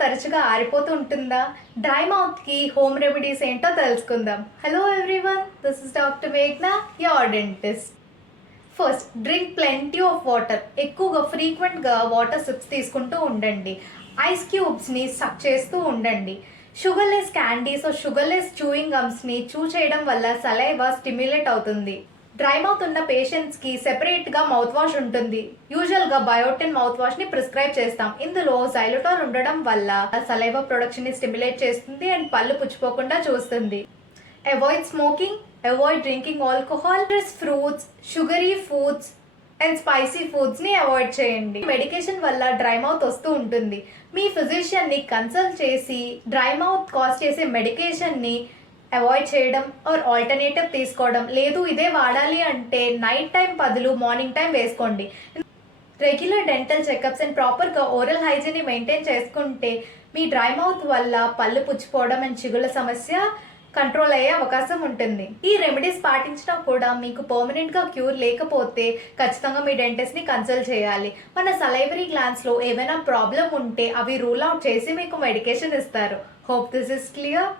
తరచుగా ఆరిపోతూ ఉంటుందా? Dry మౌత్కి home remedies ఏంటో తెలుసుకుందాం. Hello everyone, this is doctor మేఘ్నా, your dentist. First, drink plenty of water. ఎక్కువగా ఫ్రీక్వెంట్గా వాటర్ సిప్స్ తీసుకుంటూ ఉండండి. ఐస్ క్యూబ్స్ని సక్ చేస్తూ ఉండండి. షుగర్లెస్ క్యాండీస్ షుగర్లెస్ చూయింగ్ గమ్స్ని చూ చేయడం వల్ల సలైవా స్టిమ్యులేట్ అవుతుంది. డ్రై మౌత్ ఉన్న పేషెంట్స్కి సెపరేట్గా మౌత్ వాష్ ఉంటుంది. యూజువల్గా బయోటిన్ మౌత్ వాష్ని ప్రిస్క్రైబ్ చేస్తాం. ఇందులో xylitol ఉండడం వల్ల సలైవా ప్రొడక్షన్ని స్టిమ్యులేట్ చేస్తుంది అండ్ పళ్ళు పుచ్చిపోకుండా చూస్తుంది. Avoid smoking, avoid drinking alcohol, fruits, sugary foods and spicy ఫుడ్స్ని అవాయిడ్ చేయండి. మెడికేషన్ వల్ల డ్రై మౌత్ వస్తూ ఉంటుంది. మీ ఫిజిషియన్ని కన్సల్ట్ చేసి డ్రై మౌత్ కాజ్ చేసే మెడికేషన్ని అవాయిడ్ చేయడం ఆర్ ఆల్టర్నేటివ్ తీసుకోవడం. లేదు ఇదే వాడాలి అంటే నైట్ టైం బదులు మార్నింగ్ టైం వేసుకోండి. రెగ్యులర్ డెంటల్ చెకప్స్ అండ్ ప్రాపర్గా ఓరల్ హైజీన్ని మెయింటైన్ చేసుకుంటే మీ డ్రై మౌత్ వల్ల పళ్ళు పుచ్చిపోవడం అండ్ చిగుళ్ళ సమస్య కంట్రోల్ అయ్యే అవకాశం ఉంటుంది. ఈ రెమెడీస్ పాటించినా కూడా మీకు పర్మనెంట్గా క్యూర్ లేకపోతే ఖచ్చితంగా మీ డెంటిస్ట్ని కన్సల్ట్ చేయాలి. మన సలైవరీ గ్లాండ్స్లో ఏమైనా ప్రాబ్లం ఉంటే అవి రూల్ అవుట్ చేసి మీకు మెడికేషన్ ఇస్తారు. Hope this is clear.